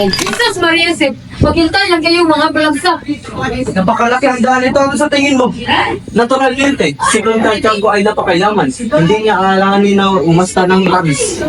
Jesus Maria Joseph, maghintay lang kayo mga balagsak. Napakalaki ang daan nito. Ano sa tingin mo? Naturalmente, si Don Tiago ay napakailaman. Hindi niya aalahanin na umasta ng labis.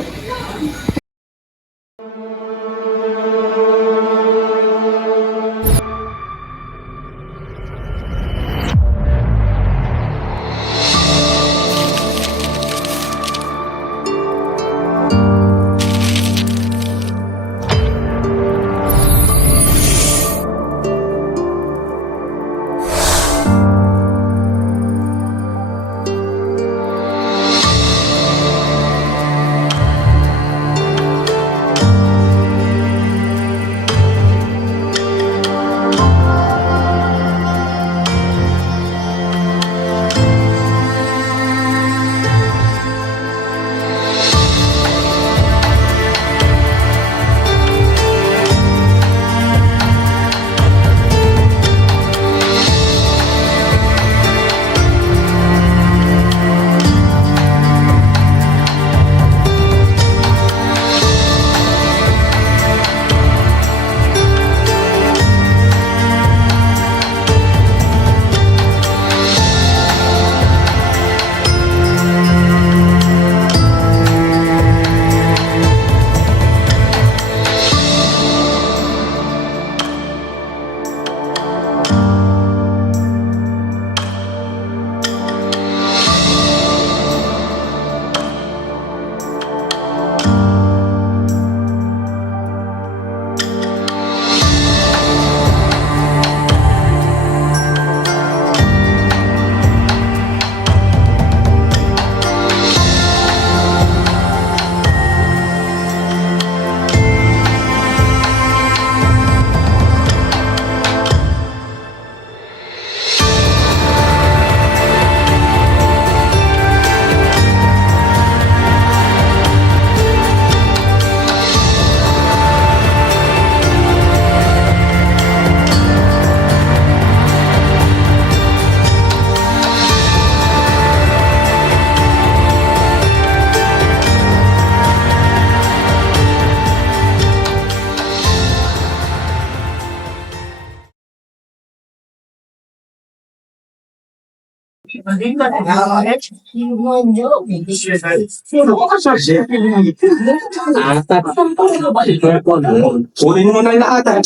Kunin mo na lahat.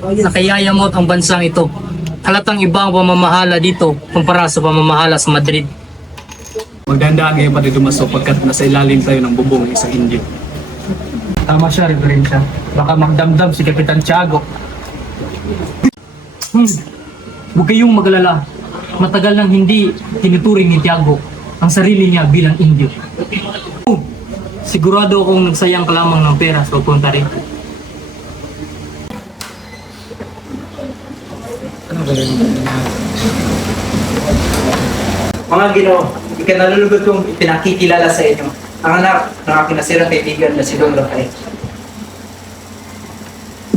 Nakayayamot ang bansang ito. Halatang ibang pamamahala dito kumpara sa pamamahala sa Madrid. Maganda kayo pati dumaso pagkat nasa ilalim tayo ng bubong ng isang Indio. Tama siya, Reverensya. Baka magdamdam si Kapitan Tiago. Huwag kayong magalala. Matagal nang hindi tinuturing ni Tiago ang sarili niya bilang Indio. Sigurado akong nagsayang ka lamang ng pera sa pagpunta rito. Mga Ginoo, ikanalulugod kong pinakikilala sa inyo ang anak ng aking nasirang kaibigan na si Don Rafael.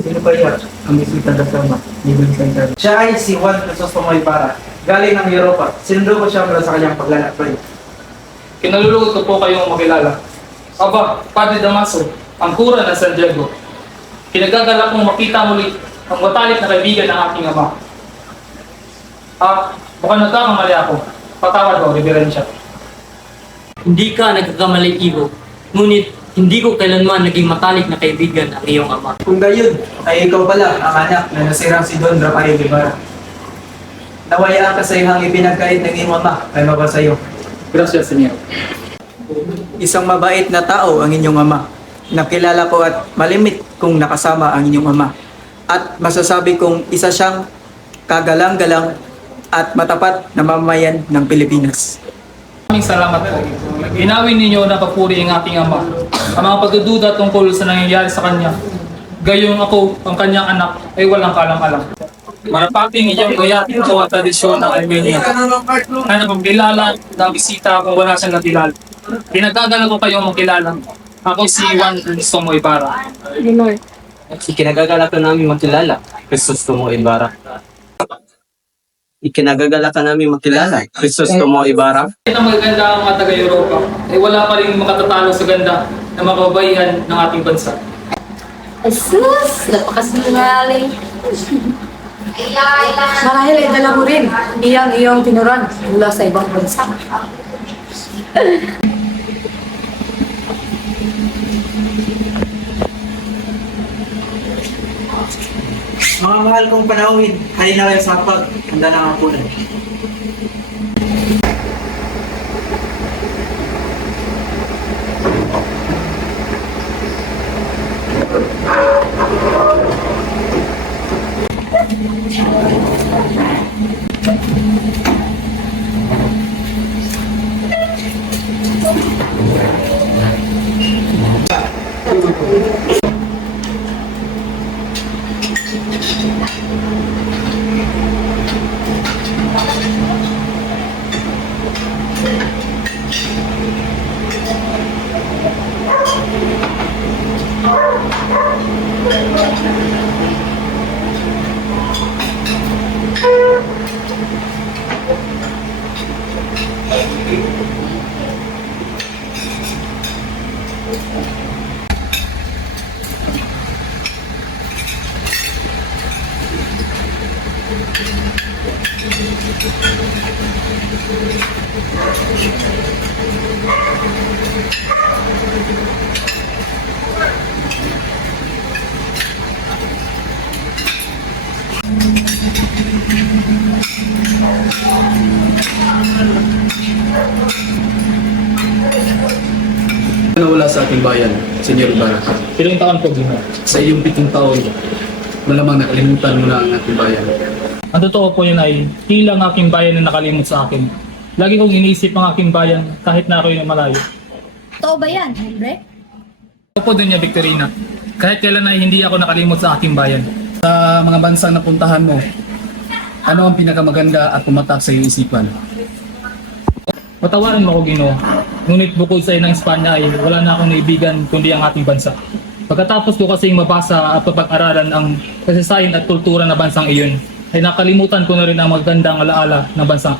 Sino ba yan? Ang bisita na sama, Liban Center. Siya ay si Juan Crisostomo Ibarra, galing ng Europa. Sinundo ko siya mula sa kanyang paglalakbay. Kinalulugod ko po kayong makilala. Aba, Padre Damaso, ang kura ng San Diego. Pinagagala kong makita muli ang matalik na kaibigan ng aking ama. Mukhang nagkakamali ako. Patawad ko, Reverensya. Hindi ka nagkakamali, Igo. Ngunit hindi ko kailanman naging matalik na kaibigan ang iyong ama. Kung gayon, ay ikaw pala ang anak na nasirang si Don Rafael Ibarra. Naway ang kasayhang ibinagkait ng iyong ama ay mabasayo. Gracias, Señor. Isang mabait na tao ang inyong ama. Nakilala ko at malimit kung nakasama ang inyong ama. At masasabi kong isa siyang kagalang-galang at matapat na mamamayan ng Pilipinas. Maraming salamat po. Inawin ninyo na papuri ang aking ama. Ang mga pagdududa tungkol sa nangyayari sa kanya. Gayong ako, ang kanyang anak, ay walang kalam-alam. Marapating iyong gayatin ko at tradisyon ng Armenia. Ay napagkilala ng bisita kung wala siyang nakilala. Pinagkagala ko kayong makilala. Ako si Juan Crisostomo Ibarra. Ikinagagalak ka namin makilala, Crisostomo Ibarra. Ikinagagalak ka namin makilala, Crisostomo Ibarra. Kahit ang magaganda ang mga taga-Europa, ay wala pa rin makatatalo sa ganda ng mga kababayan ng ating bansa. Asus! Napakasinungaling. Marahil ay dala mo rin iyong tinuran mula sa ibang bansa. Mga mahal kong panauhin, kayo na kayo sa hapag. Handa na ang hapunan. Nawala sa ating bayan, Senyor Ibarra. Ilang taon po, Gino? Sa iyong 7 taon, malamang nakalimutan mo na ang ating bayan. Ang totoo po yun ay, tila ang aking bayan na nakalimot sa akin. Lagi kong iniisip ang aking bayan kahit na ako'y malayo. Totoo ba yan, Henry? Ako po din niya, Victorina. Kahit kailan ay hindi ako nakalimot sa aking bayan. Sa mga bansang napuntahan mo, ano ang pinakamaganda at tumatak sa iyong isipan? Patawarin mo ako, Gino. Ngunit bukod sa inang Espanya ay wala na akong naibigan kundi ang ating bansa. Pagkatapos ko kasing mabasa at papag-aralan ang kasaysayan at kultura ng bansang iyon, ay nakalimutan ko na rin ang magandang alaala ng bansa.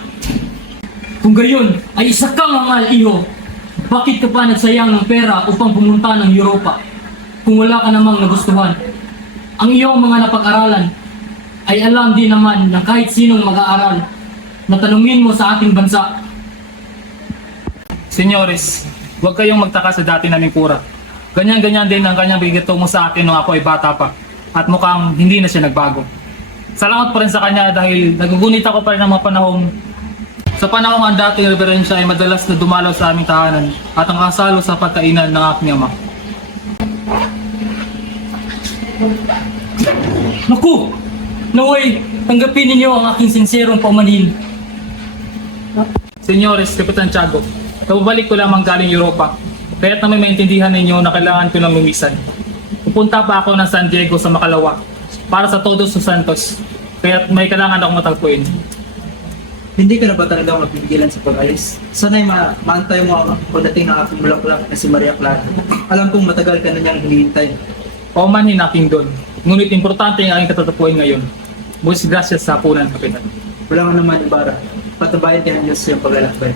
Kung gayon ay isa kang angal, iho, bakit ka pa nagsayang ng pera upang pumunta ng Europa kung wala ka namang nagustuhan? Ang iyong mga napag-aralan ay alam din naman ng kahit sinong mag-aaral na tanungin mo sa ating bansa. Senyores, huwag kayong magtaka sa dati naming kura. Ganyan-ganyan din ang kanyang bigitungo sa akin nung ako ay bata pa. At mukhang hindi na siya nagbago. Salamat pa rin sa kanya dahil nagugunit ako pa rin ng mga panahong sa panahong ang dating reverensya ay madalas na dumalaw sa aming tahanan at ang kasalo sa pagkainan ng aking ama. Naku! Naway, tanggapin ninyo ang aking sinserong paumanhin. Senyores, Kapitan Tiago, kababalik ko lamang galing Europa. Kaya't na may maintindihan ninyo na kailangan ko lang lumisan. Pupunta pa ako ng San Diego sa Makalawa para sa Todos los Santos. Kaya't may kailangan akong matagpuin. Hindi ka na ba talaga mapipigilan sa pag-alis? Sana'y maantay mo ang pagdating ng aking bulaklak na si Maria Clara. Alam kong matagal ka na niyang hinihintay. Paumanhin aking doon. Ngunit importante ang aking katatapuin ngayon. Muchas gracias sa punan, Kapitan. Wala ka naman, Ibarra. Patabayan ka ng Diyos sa iyong paglalakbay.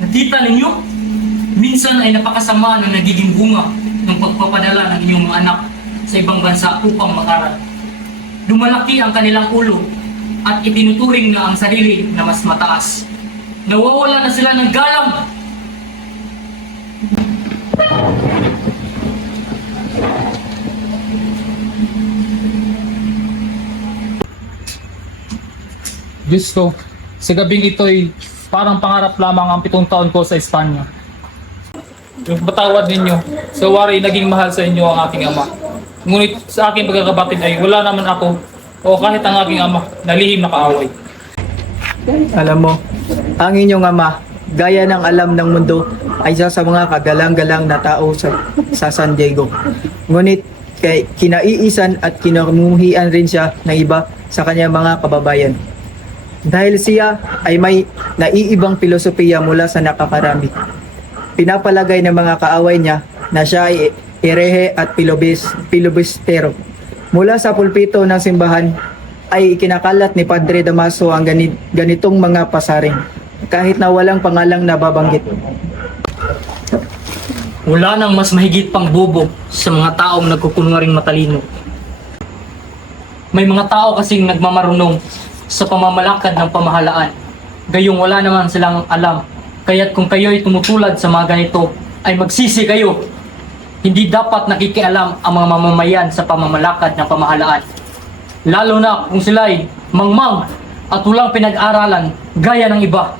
Nakita ninyo? Minsan ay napakasama ng nagiging bunga ng pagpapadala ng inyong mga anak sa ibang bansa upang mag-aral. Lumalaki ang kanilang ulo at itinuturing na ang sarili na mas mataas. Nawawala na sila ng galang. Diyos ko, sa gabing ito'y parang pangarap lamang ang 7 taon ko sa Espanya. Yung patawad ninyo, sa wari naging mahal sa inyo ang aking ama. Ngunit sa aking pagkakabatid ay wala naman ako o kahit ang aking ama na lihim na kaaway. Alam mo, ang inyong ama, gaya ng alam ng mundo, ay isa sa mga kagalang-galang na tao sa San Diego. Ngunit kinaiisan at kinamuhian rin siya ng iba sa kanyang mga kababayan. Dahil siya ay may naiibang filosofiya mula sa nakakarami. Pinapalagay ng mga kaaway niya na siya ay herehe at pilibustero. Mula sa pulpito ng simbahan ay ikinakalat ni Padre Damaso ang ganitong mga pasaring kahit na walang pangalang nababanggit. Wala nang mas mahigit pang bobo sa mga taong nagkukunwaring matalino. May mga tao kasing nagmamarunong sa pamamalakad ng pamahalaan. Gayong wala naman silang alam. Kaya't kung kayo'y tumutulad sa mga ganito, ay magsisi kayo. Hindi dapat nakikialam ang mga mamamayan sa pamamalakad ng pamahalaan. Lalo na kung sila'y mangmang at walang pinag-aralan gaya ng iba.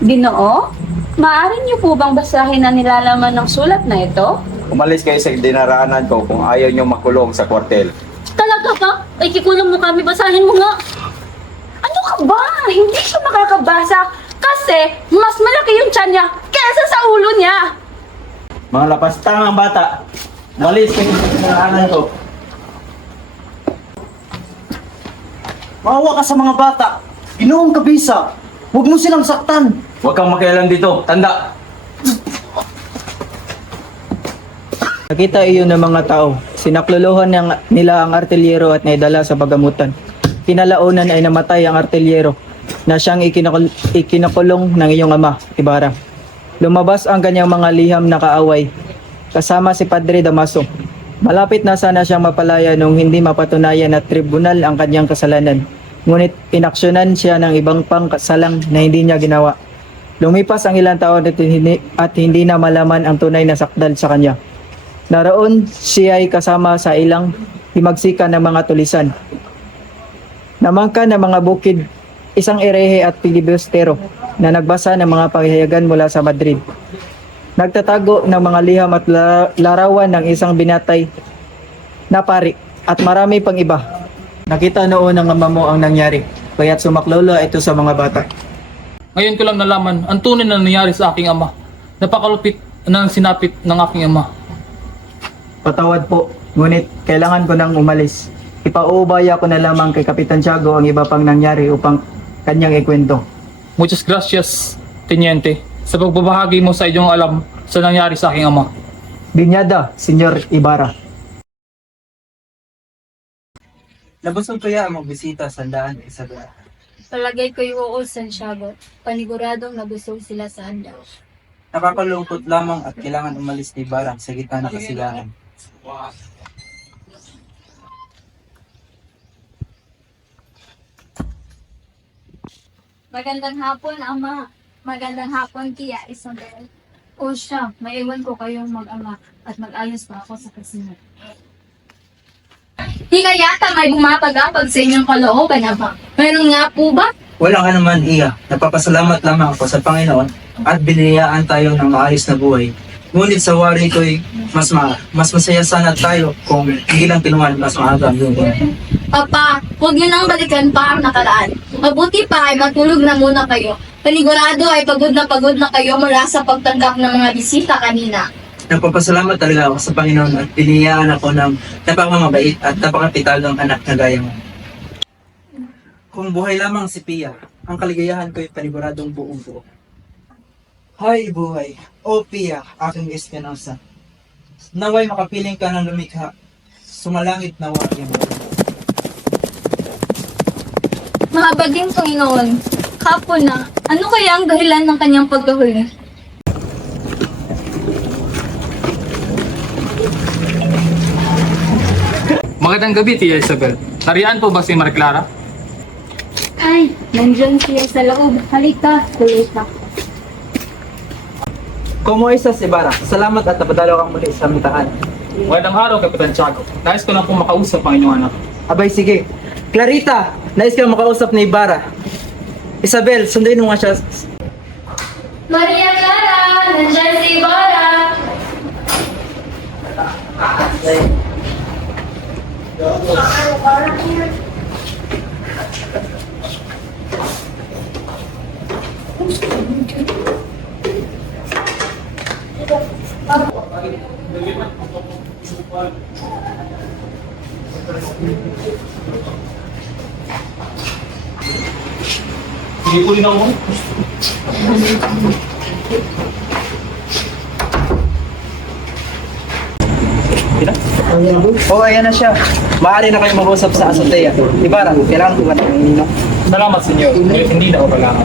Ginoo, maaari niyo po bang basahin ang nilalaman ng sulat na ito? Umalis kayo sa dinaraanan ko kung ayaw nyo makulong sa kwartel. Talaga ba? Ay, kikulong mo kami, basahin mo nga. Ano ka ba? Hindi siya makakabasa kasi mas malaki yung tiyan niya kesa sa ulo niya. Mga lapastangang bata, umalis kayo sa dinaraanan ko. Maawa ka sa mga bata. Ginoong kabisa. Huwag mo silang saktan. Huwag kang makialam dito, tanda! Nakita iyon ng mga tao. Sinakluluhan nila ang artilyero at naidala sa bagamutan. Kinalaunan ay namatay ang artilyero na siyang ikinakulong ng iyong ama, Ibarra. Lumabas ang kanyang mga liham na kaaway, kasama si Padre Damaso. Malapit na sana siyang mapalaya nung hindi mapatunayan at tribunal ang kanyang kasalanan. Ngunit inaksyonan siya ng ibang pangkasalang na hindi niya ginawa. Lumipas ang ilang taon at hindi na malaman ang tunay na sakdal sa kanya. Naroon siya ay kasama sa ilang himagsikan ng mga tulisan. Namangka ng mga bukid, isang erehe at pilibustero na nagbasa ng mga pahihayagan mula sa Madrid. Nagtatago ng mga liham at larawan ng isang binatay na pari at marami pang iba. Nakita noon ng ama mo ang nangyari, kaya't sumaklolo ito sa mga bata. Ngayon ko lang nalaman ang tunay na nangyari sa aking ama. Napakalupit ng sinapit ng aking ama. Patawad po, ngunit kailangan ko nang umalis. Ipauubaya ko na lamang kay Kapitan Tiago ang iba pang nangyari upang kanyang ikwento. Muchas gracias, Teniente, sa pagbabahagi mo sa inyong alam sa nangyari sa aking ama. Binyada, Senyor Ibarra. Nabusog kaya ang magbisita sa daan, Isabel. Palagay ko'y oo, Santiago. Paniguradong nabusog sila sa handa. Nakakalungkot lamang at kailangan umalis ni Ibarra sa gitna ng kasigahan. Magandang hapon, Ama. Magandang hapon, Tia Isabel. O siya, maiwan ko kayong mag-ama at mag-ayos pa ako sa kasino. Di ka yata may bumapag-apag sa inyong kalooban, Ama. Meron nga po ba? Wala ka naman, Iya. Napapasalamat lamang ako sa Panginoon at biniyayaan tayo ng maayos na buhay. Ngunit sa wari ko'y mas masaya sana tayo kung hindi lang kinuha mas maaga ang buhay. Papa, huwag niyo nang balikan pa ang nakaraan. Mabuti pa ay matulog na muna kayo. Panigurado ay pagod na kayo mula sa pagtanggap ng mga bisita kanina. Nagpapasalamat talaga ako sa Panginoon at biniyayaan ako ng napakamabait at napakatigagang anak na gaya mo. Kung buhay lamang si Pia, ang kaligayahan ko'y paniguradong buong buo. Hay buhay, o Pia, aking Espinosa. Naway makapiling ka ng lumikha, sumalangit nawa yung buhay. Mahabaging Panginoon, kapon na, ano kaya ang dahilan ng kanyang pagkahuli? Magandang gabi, Tia Isabel. Nariyan po ba si Maria Clara? Ay, nandyan siya sa loob. Halika, tuloy ka. Como isas, Ibarra, salamat at napadalo kang muli sa mitahan. Magandang araw, Kapitan Tiago. Nais ko lang pong makausap ang inyong anak. Abay, sige. Clarita, nais kang makausap ni Ibarra. Isabel, sunduin mo nga siya. Maria Clara, nandyan si Ibarra. Hindi ko rin ako. Oo, ayan na siya. Maaari na kayo mag-usap sa azotea. Ibarra, kailangan ko ba ng ininom? Salamat, senyor. Ngunit hindi na ako kailangan.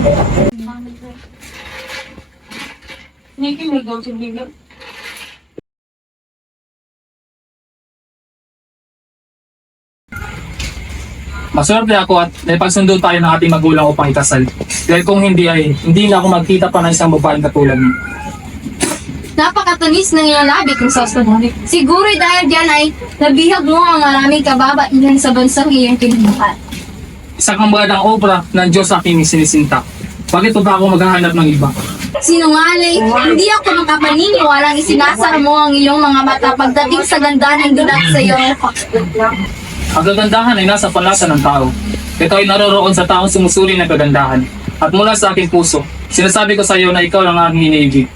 Maswerte ako at naipagsundo tayo ng ating magulang upang ikasal. Dahil kung hindi ay, hindi na ako magkita pa ng isang babaeng katulad mo. Napakatamis ng iyong labi kung sasunod. Siguro dahil diyan ay nabihag mo ang maraming kababaihan sa bansang iyong tinumuhan. Isang magandang obra ng Diyos sa aking sinisinta. Bakit pa ba ako maghahanap ng iba? Sinungaling, hindi ako makapaniniwalang isinasara mo ang iyong mga mata pagdating sa ganda ng dilat sa iyong mukha. Ang kagandahan ay nasa panlasa ng tao. Ito ay naroroon sa taong sumusuri ng kagandahan. At mula sa aking puso, sinasabi ko sa iyo na ikaw ang aking iniibig.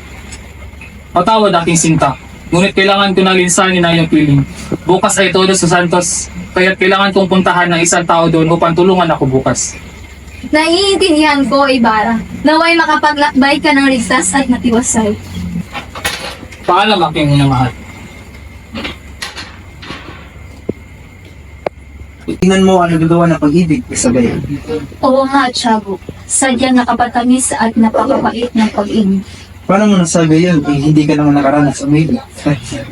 Patawad aking sinta, ngunit kailangan ko na linsanin ang iyong piling. Bukas ay todo sa Santos, kaya't kailangan kong puntahan ng isang tao doon upang tulungan ako bukas. Naiintindihan ko, Ibarra, naway makapaglakbay ka ng ligtas at matiwasay. Paalam aking minamahal. Tingnan mo ang nagagawa ng pag-ibig, Isabel. Oo nga, Tiago. Sadyang nakapatamis at napakabait ng pag-ibig. Paano mo nasabi yun? Eh, hindi ka naman nakaranas sa umibig.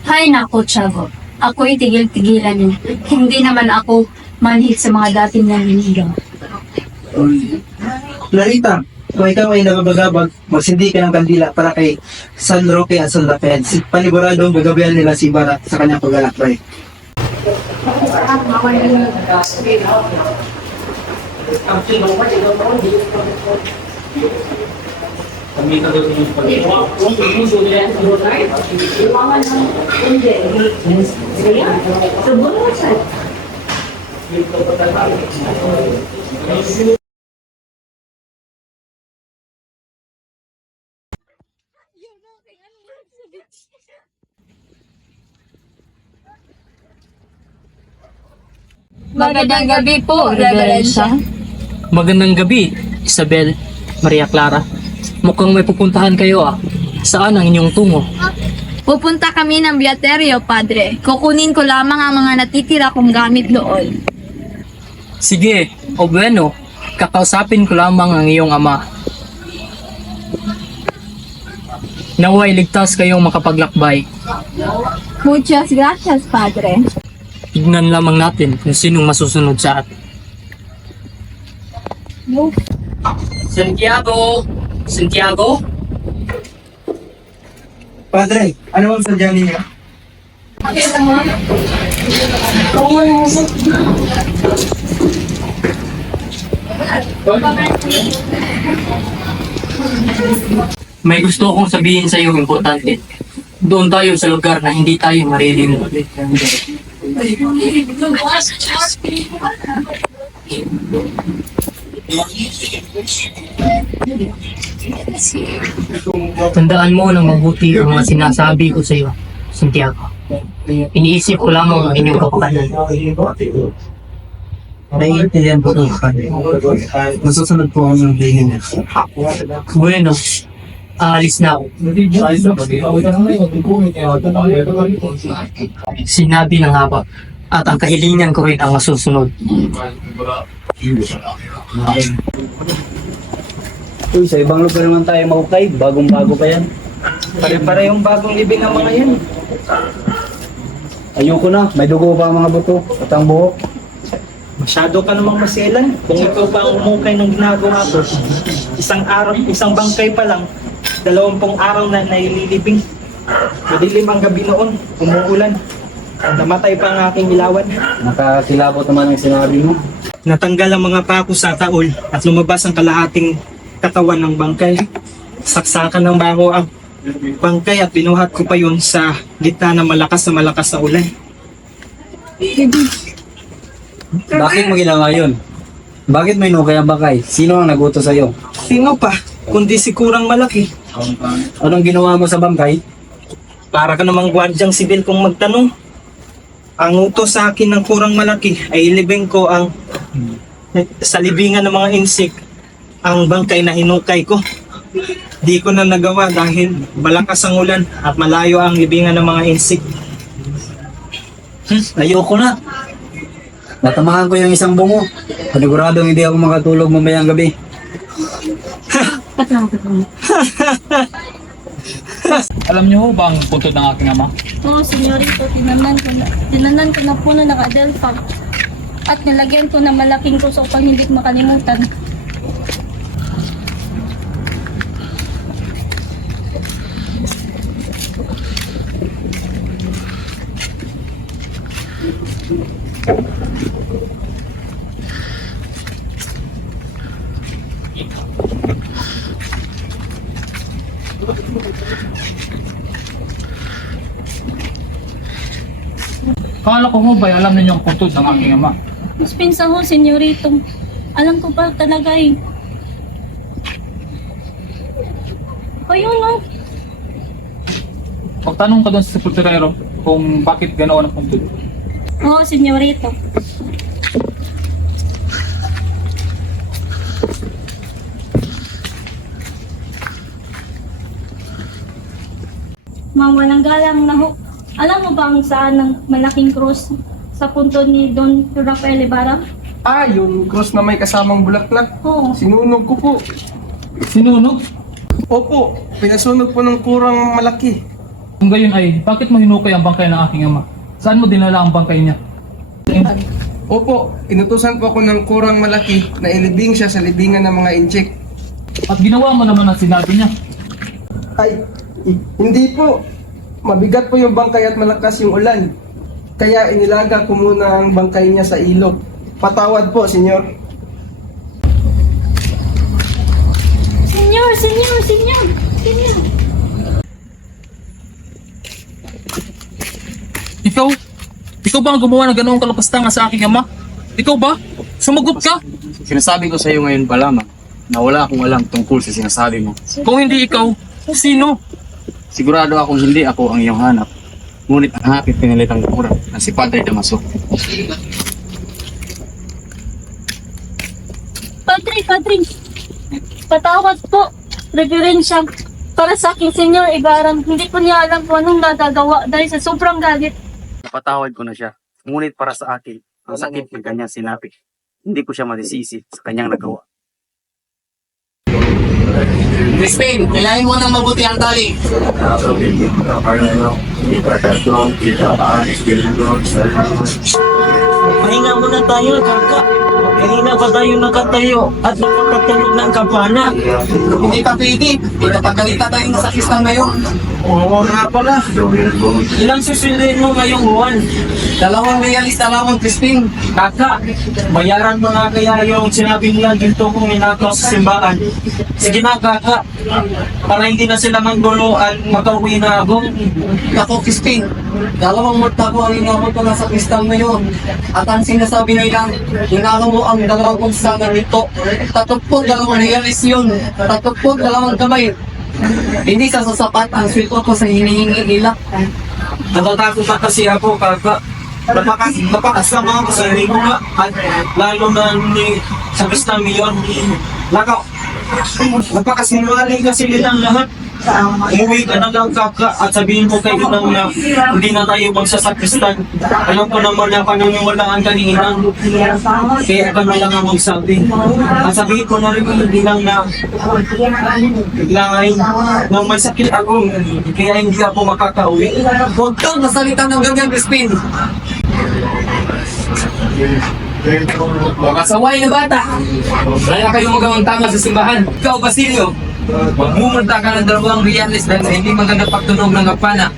Hay nako, Tiago. Ako'y tigil-tigilan yun. Hindi naman ako manhid sa mga dating naninigaw. Clarita, kung ikaw ay nababagabag, magsindi ka ng kandila para kay San Roque at San Rafael. Paniguradong gagabayan nila si Ibarra sa kanyang paglalakbay. Magandang gabi po, Reverensya. Magandang gabi, Isabel, Maria Clara. Mukhang may pupuntahan kayo Saan ang inyong tungo? Pupunta kami ng Beaterio, Padre. Kukunin ko lamang ang mga natitira kong gamit doon. Sige, o bueno, kakausapin ko lamang ang iyong ama. Naway ligtas kayong makapaglakbay. Muchas gracias, Padre. Tignan lamang natin kung sinong masusunod sa atin. Santiago! Santiago? Padre, ano ang sadya ninyo? May gusto akong sabihin sa iyo importante. Doon tayo sa lugar na hindi tayo maririnig. Tandaan mo ng mabuti ang mga sinasabi ko sa iyo, Santiago. Iniisip ko lamang ang inyong kapakanan. Naiintindihan po ito, Padre. Masusunod po ang bilhin niya. Bueno, aalis na ako. Sinabi na nga ba, at ang kahilingan ko rin ang masusunod. Uy, sa ibang lugar naman tayo maukay. Bagong-bago pa yan. Pare-parehong bagong libing ang mga yan. Ayoko na. May dugo pa ang mga buto at ang buhok. Masyado ka namang maselan. Kung ikaw pa ang umukay ng ginagawa ko, isang bangkay pa lang, 20 araw na naililibing. Madilim ang gabi noon, umuulan. Namatay pa ang aking ilawan. Nakakilabot naman ang sinabi mo. Natanggal ang mga pako sa taol at lumabas ang kalahating katawan ng bangkay. Saksakan ng baho ang bangkay at binuhat ko pa yun sa gitna ng malakas na ulan. Bakit mo ginawa yun? Bakit may nukay ang bakay? Sino ang nagutos sa'yo? Sino pa? Kundi si Kurang Malaki. Anong ginawa mo sa bangkay? Para ka namang gwardyang sibil kung magtanong. Ang utos sa akin ng Kurang Malaki ay ilibing ko ang sa libingan ng mga insik ang bangkay na hinukay ko. Di ko na nagawa dahil malakas ang ulan at malayo ang libingan ng mga insik. Ayoko na. Natamahan ko yung isang bungo. Paniguradong hindi ako makatulog mamayang gabi. Alam niyo ho ba ang puntod ng aking ama? Oo, senyorito, tinanan ko na po na naka-Adelpha. At nilagyan ko na malaking kuso upang hindi ko makalimutan. Kala ko ho ba alam ninyo ang puntod ng aking ama? Mas pinsa ho, senyorito. Alam ko pa talaga eh. Ayun no. Pagtanong ka doon sa sepulturero kung bakit ganoon ang puntod. Oo, senyorito. Walang galang na ho. Alam mo ba ang saan ng malaking krus sa puntod ni Don Rafael Ibarra? Ah, yung cross na may kasamang bulaklak. Oo. Sinunog ko po. Sinunog? Opo, pinasunog po ng kurang malaki. Kung gayon ay, bakit mo hinukay ang bangkay ng aking ama? Saan mo dinala ang bangkay niya? Opo, inutusan po ako ng kurang malaki na ilibing siya sa libingan ng mga inchik. At ginawa mo naman ang sinabi niya. Ay, hindi po. Mabigat po yung bangkay at malakas yung ulan. Kaya inilaga ko muna ang bangkay niya sa ilog. Patawad po, senyor. Senyor! Ikaw ba ang gumawa ng ganoong kalapastangan sa aking ama? Ikaw ba? Sumagot ka? Sinasabi ko sa iyo ngayon pa lamang na wala akong alam tungkol sa sinasabi mo. Kung hindi ikaw, sino? Sigurado akong hindi ako ang iyong hanap. Ngunit ang aking pinalitang kurang na si Padre Damaso. Padre! Patawad po, reverensya. Para sa aking senyor Ibarra, hindi po niya alam kung anong nagagawa dahil sa sobrang galit. Napatawad ko na siya. Ngunit para sa akin, ang sakit ng kanyang sinabi. Hindi ko siya madisisi sa kanyang nagawa. Crispin, kailangan mo ng mabuti ang tali. Pahinga muna tayo, kaka. Kanina pa tayo nakatayo at nakatulog ng kampana. Hindi pa pwede. Pinapagalitan tayo ng sakistan ngayon. Oo nga pala. Ilang susunduin mo ngayong buwan? 2 realista lamang, Crispin. Kaka, bayaran mo na kaya yung sinabi nila dito kung minakaw sa simbahan. Sige na, kaka. Para hindi na sila manggulo at makauwi na ako. Ako, Crispin. 2 multa ko ang inabot ko na sa kristal ngayon. At ang sinasabi nilang, inakaw mo ang 2 konsagan nito. 32 realis yun. 32 kamay. Hindi sa sasapat ang sweldo ko sa hinihingi nila. Natatakot na kasi ako, kaka. Napakasama ako sa sarili ko nga. At lalo na sa Kristang Milyon. Napakasinungaling kasi nilang lahat. Umuwi ka na lang, kaka, at sabihin mo kayo nang na hindi na tayo magsasakristan. Alam ko naman na pananiwalaan ka ni Inang. Kaya ka na lang ang magsabi. At sabihin ko na rin hindi lang na biglain nang may sakit ako. Kaya hindi ako makakauwi. Huwag kang masalita ng ganyan, Crispin. Mga saway na bata. Wala kayong magawang tama sa simbahan. Ikaw, Basilio, magmumulta ka ng 2 realis dahil sa hindi maganda pagtunog ng kampana.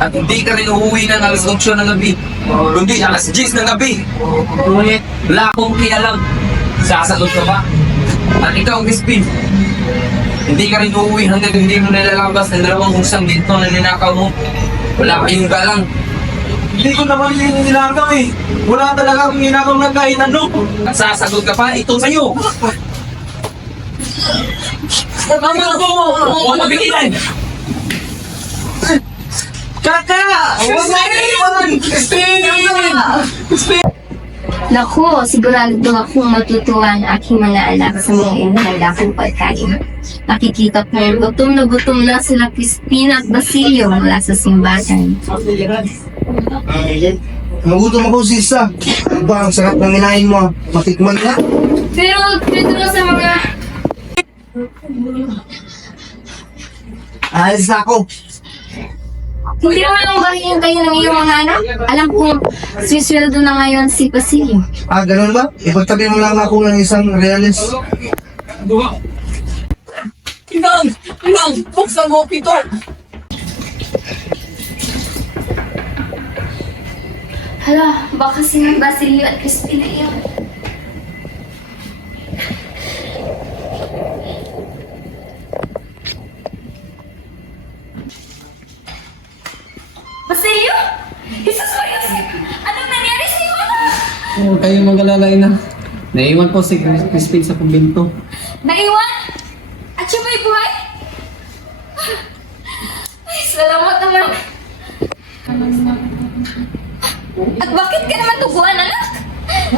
At hindi ka rin uuwi ng alas 8 ng gabi, kundi alas 10 ng gabi. Ngunit wala akong kialam. Sasagot ka ba? At ikaw, Crispin, hindi ka rin uuwi hanggang hindi mo nilalabas ng 2 usang dito na ninakaw mo. Wala kayong galang. Hindi ko naman yung ninakaw eh. Wala talaga akong ninakaw na kahit ano. At sasagot ka pa, ito sa'yo. Tama ko! Huwag mabigilan! Kaka! Huwag na iwan! Naku, sigurado akong matutuwa ang aking mga anak sa mga inahanda kong pagkain. Nakikita ko gutom na sila Crispin at Basilio mula sa simbahan. Nagutom ako, sisa. Ba, ang sarap ng inain mo. Matikman na. Pero sa mga... Alis na ako. Hindi mo lang bahayan kayo ng iyong mga anak? Alam kong sisweldo na ngayon si Basilio. Ganun ba? Ipagtabi mo lang ako ng isang realist. Inang! Buksan mo, Pito! Hala, baka si Basilio at Crispin na iyon. Basilio? Jesus Marius! Anong nangyari sa iyo, anak? Huwag kayong mag-alala, ina. Naiwan po si Crispin sa kumbento. Naiwan? At siya ba'y buhay? Ay, salamat naman. At bakit ka naman tuguan, anak?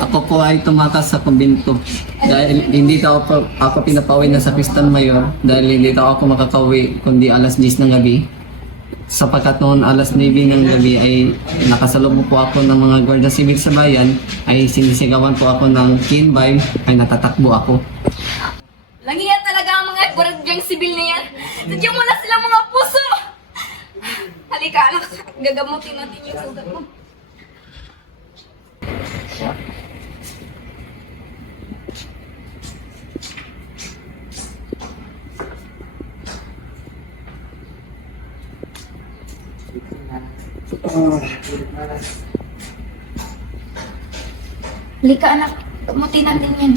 Ako po ay tumakas sa kumbento. Dahil hindi daw ako pinapauwi na sa Kristan Mayor dahil hindi daw ako makakauwi kundi alas 10 ng gabi. Sapagkat noon alas 9 ng gabi ay nakasalubong po ako ng mga Guardia Civil sa bayan ay sinisigawan po ako ng kinbay ay natatakbo ako. Langiya talaga ang mga guardiang sibil na yan. Sadyang wala silang mga puso. Halika, anak. Gagamutin natin yung sugat mo. Halika, anak. Gamutin natin yan.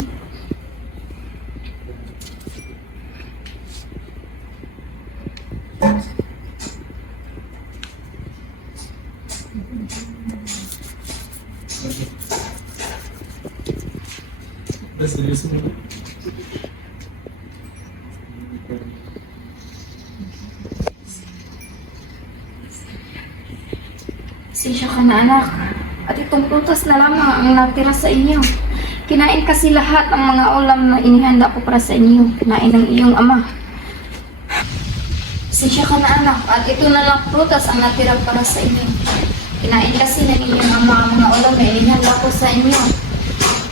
Pasensya ka na, anak. At itong prutas na lamang ang natira sa inyo. Kinain kasi lahat ang mga ulam na inihanda ko para sa inyo. Kinain ng iyong ama. Pasensya ka na, anak. At ito na lang prutas ang natira para sa inyo. Kinain kasi ng iyong ama ang mga ulam na inihanda ko sa inyo.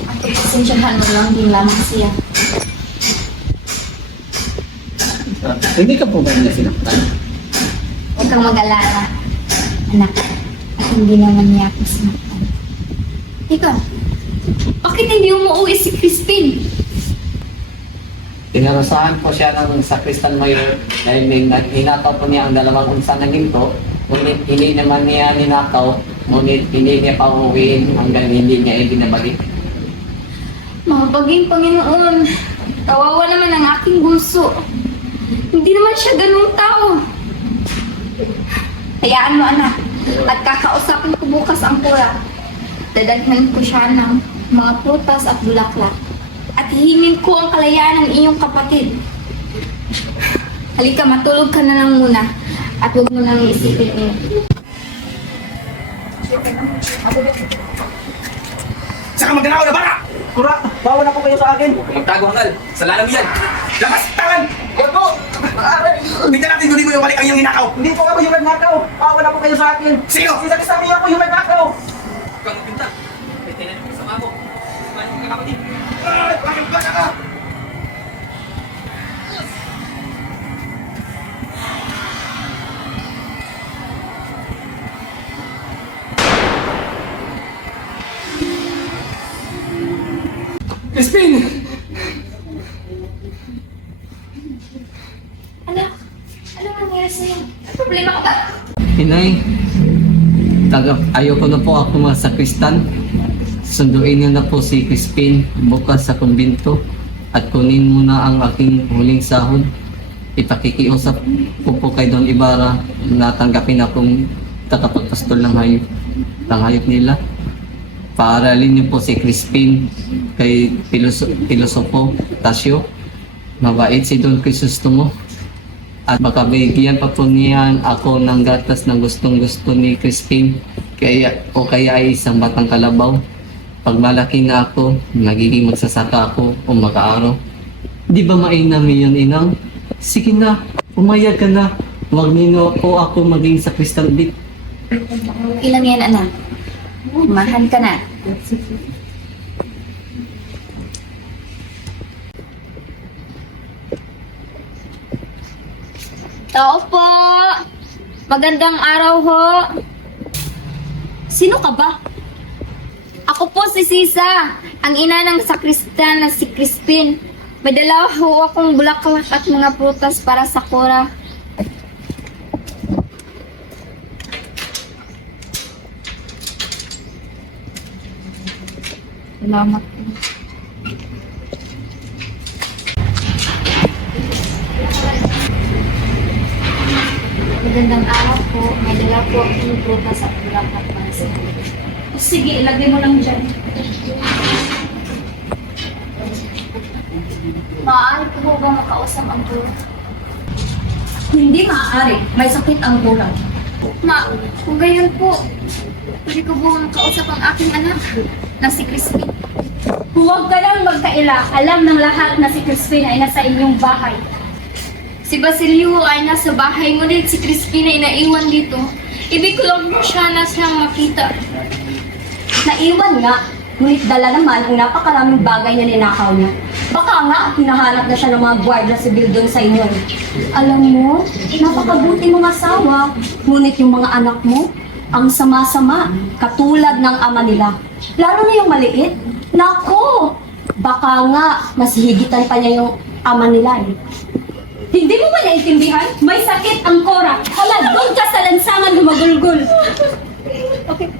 At pasensyahan mo lang din lamang siya. Hindi ka po ba niya sinaktan? Huwag kang mag-alala, anak. At hindi naman niya ako sinaktan. Ikaw, bakit hindi umuwi si Crispin? Pinarusahan po siya ng Sakristan Mayor dahil hinakaw po niya ang 2 unsa ng ginto. Ngunit hindi naman niya ninakaw, ngunit hindi niya pa umuwiin hanggang hindi niya ibinabalik. Mabaging Panginoon, kawawa naman ang aking bunso. Hindi naman siya ganung tao. Hayaan mo, anak. At kakausapin ko bukas ang pura. Dadaghan ko siya ng mga prutas at bulaklak. At hihingin ko ang kalayaan ng iyong kapatid. Halika, matulog ka na lang muna. At huwag mo nang isipin niyo. Saka magdanaw na bala! Kura! Bawa na po kayo sa akin! Magtago hangal! Salalam yan! Lakas! Tangan! Huwag po! Tingnan natin kung di mo yung balik ang iyong hinakaw! Hindi po ako yung nagnakaw! Bawa na po kayo sa akin! Sino? Si Sakristan Mayor po yung nagnakaw! Huwag kang magpinta! May tinan ko sa mamo! Kumain ka kapatid! Ay! Bakit ba ka? Crispin! Anak, ano nangyari sa'yo? Problema ka ba? Inay, ayoko na po ako mga sakristan. Sunduin niyo na po si Crispin bukas sa kumbento at kunin mo na ang aking huling sahod. Ipakikiusap ko po kay Don Ibarra na tanggapin akong takapagpastol ng hayop nila. Paaralin niyo po si Crispin kay Pilosopo Tasio. Mabait si Don Crisostomo. At baka bigyan pa po niyan ako ng gatas na gustong-gusto ni Crispin kaya ay isang batang kalabaw. Pag malaki na ako, nagiging magsasaka ako o mag-aaraw. Di ba mainam yun, Inang? Sige na, umayag ka na. Huwag nino po ako maging sakristan ulit. Ilang yan, anak? Mahal ka na. Tao po! Magandang araw ho! Sino ka ba? Ako po si Sisa, ang ina ng sakristan na si Crispin. May dala ho akong bulaklak at mga prutas para sa Cora. Salamat po. Magandang araw po. May dala po akong prutas at bulaklak para sa Cora. Sige, ilagay mo lang dyan. Maaari ko po ba makausap ang bulan? Hindi maaari. May sakit ang bulan. Ma, kung ganyan po, pwede ko po makausap ang aking anak na si Crispin. Huwag ka lang magkaila. Alam ng lahat na si Crispin ay nasa inyong bahay. Si Basilio ay nasa bahay, ngunit si Crispin ay naiwan dito. Ibig ko lang po siya na siyang makita. Naiwan nga, ngunit dala naman ang napakaraming bagay na ninakaw niya. Baka nga, hinahanap na siya ng mga gwardiya sibil doon sa inyo. Alam mo, napakabuti mong asawa. Ngunit yung mga anak mo, ang sama-sama, katulad ng ama nila. Lalo na yung maliit. Nako, baka nga, mas higitan pa niya yung ama nila eh. Hindi mo ba naiintindihan? May sakit ang Cora. Hala, doon ka sa lansangan humagulgul. Okay.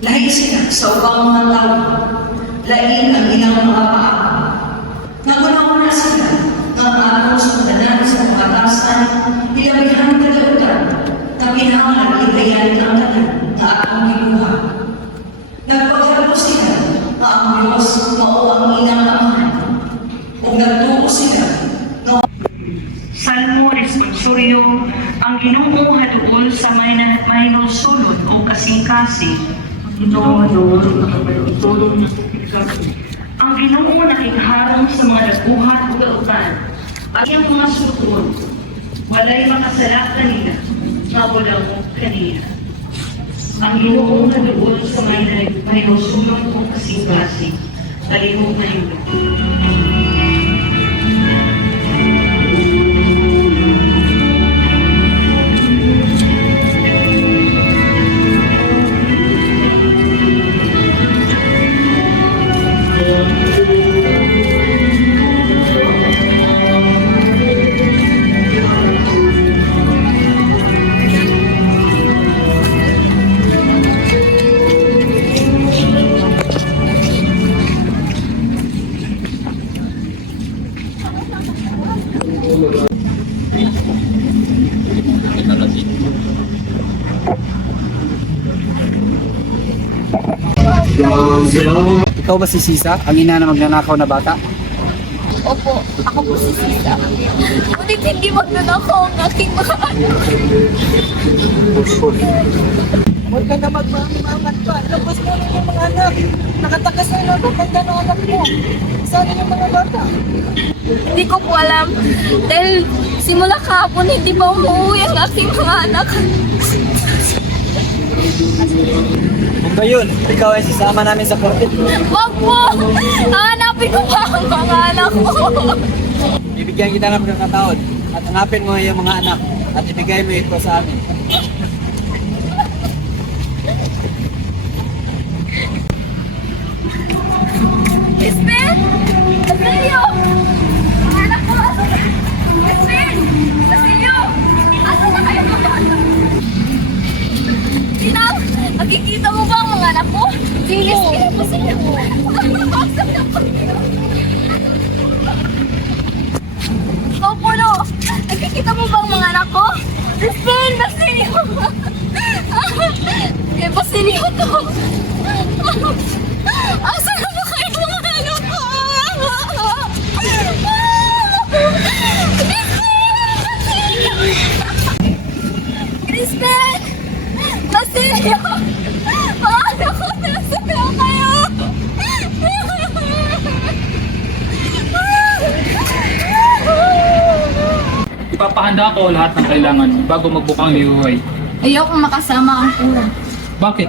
Lahi sila sa ubang mga tao, lain ang ilang mga paa. Naguna-una sila, ng araw sa pagdanan sa mga tasan, ilabihang kalautan, na pinangal ikayan ang tanan na akong gibuha. Nagpagharap sila, na ang Diyos mao ang ilang amahan, o nagtuo sila, na Salmo responsorio, ang Ginoo haduol sa mayroong sulod o kasing-kasing. Ang Ginoo nakikharong sa mga daguhan o gautan, at iyang mga sutuon, walay makasala kanila, na walang kanila. Ang Ginoo haduol sa mayroong sulod o kasing-kasing, talihog na yun. Ikaw ba si Sisa, ang ina na magnanakaw na bata? Opo, ako po si Sisa. Ngunit hindi magnanakaw ang aking mga anak. Huwag ka na magmamangat pa. Labas mo na yung mga anak. Nakatakas na yung pagpagda ng anak mo. Saan yung mga bata? Hindi ko po alam. Dahil simula kahapon, hindi pa umuwi ang aking mga anak. Kung gayon, ikaw ay sasama namin sa korte. Wag po! Hahanapin ko pa ang mga anak ko. Bibigyan kita ng pagkakataon at hanapin mo yung mga anak at ibigay mo ito sa amin. Crispin! Basilio! Mga anak ko, asan na? Crispin! Basilio! Asan na kayo mga anak? Sinang, nakikita mo ba ang mga anak ko? Sige, sige, Basilio! Asan na kayo? Ikaw, Puno! Nakikita mo ba ang mga anak ko? Crispin! Basilio! Basilio to! Asan na ba kayo mga anak ko? Crispin! Basilio! Mga anak ko, nasaan na kayo? Ipapahanda ko lahat ng kailangan bago magbukang lihuhay. Ayokong makasama ang kura. Bakit?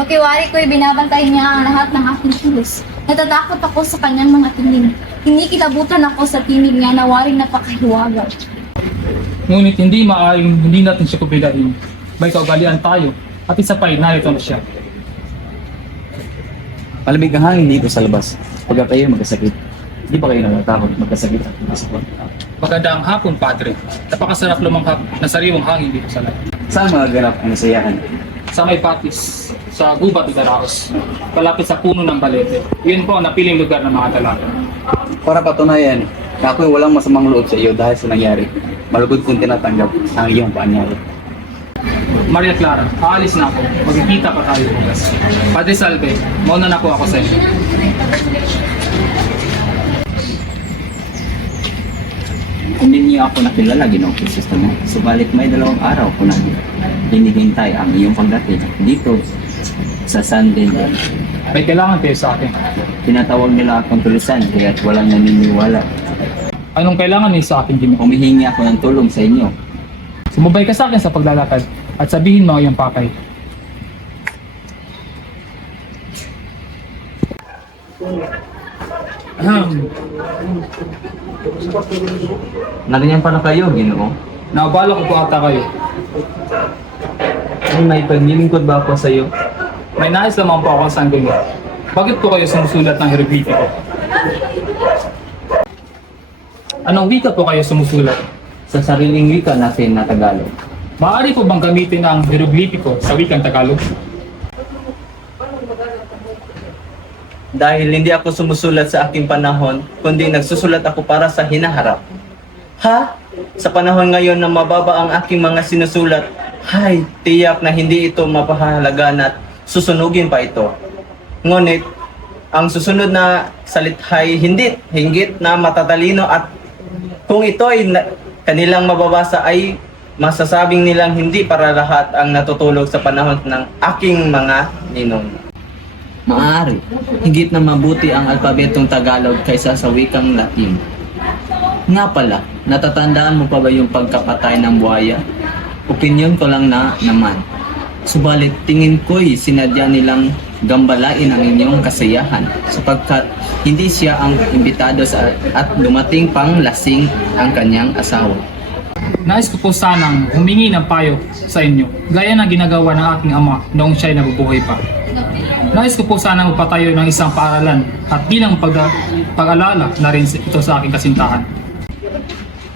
Pakiwari ko'y binabantay niya ang lahat ng aking kilos. Natatakot ako sa kanyang mga tingin. Kinikilabutan ako sa tinig niya na waring napakahiwaga. Ngunit hindi maaaring hindi natin siya kubigain. May kaugalian tayo at isa pa'y narito na siya. Malamig ang hangin dito sa labas. Pagka kayo magkasakit, hindi pa kayo natatakot magkasakit at magkasakit. Magandang hapon, Padre. Napakasarap lumanghap na sariwang hangin dito sa labas. Saan mga ganap ang nasayahan? Sa may patis, sa Gubat, Igaraos, malapit sa puno ng balete. Yun po ang napiling lugar ng mga dalaga. Para patunayan na ako'y walang masamang loob sa iyo dahil sa nangyari, malugod kong tinatanggap ang iyong paanyari. Maria Clara, aalis na ako. Magkikita pa tayo bukas. Padre Salve, mauna na po ako sa inyo. Hindi niyo ako nakilala, Ginoong Kristostomo. Subalit may 2 araw ko na hinihintay ang iyong pagdating dito sa San Diego. May kailangan kayo sa akin. Tinatawag nila akong tulisan kaya't walang naniniwala. Anong kailangan niyo sa akin, Ginoong? Humihingi ako ng tulong sa inyo. Sumabay ka sa akin sa paglalakad at sabihin mo ang iyong pakay. Nariyan pala kayo, Ginoo. Naabala ko po ata kayo. May paglilingkod ba ako sa iyo? May nais lamang po ako sa gulo. Bakit po kayo sumusulat ng hieroglifiko? Anong wika po kayo sumusulat? Sa sariling wika natin na Tagalog. Maaari po bang gamitin ang hieroglifiko sa wikang Tagalog? Dahil hindi ako sumusulat sa aking panahon, kundi nagsusulat ako para sa hinaharap. Ha? Sa panahon ngayon na mababa ang aking mga sinusulat, hay, tiyak na hindi ito mapahalagan at susunugin pa ito. Ngunit, ang susunod na salithay hindi hinggit na matatalino at kung ito ay kanilang mababasa ay masasabing nilang hindi para lahat ang natutulog sa panahon ng aking mga ninong. Maaari, higit na mabuti ang alpabetong Tagalog kaysa sa wikang Latin. Nga pala, natatandaan mo pa ba yung pagkapatay ng buhaya? Opinyon ko lang na naman. Subalit tingin ko'y sinadya nilang gambalain ang inyong kasiyahan sapagkat hindi siya ang imbitado at dumating pang lasing ang kanyang asawa. Nais ko po sanang humingi ng payo sa inyo, gaya ng ginagawa ng aking ama noong siya'y nabubuhay pa. Nais ko po sanang magpatayo ng isang paaralan at bilang pag-alala na rin ito sa aking kasintahan.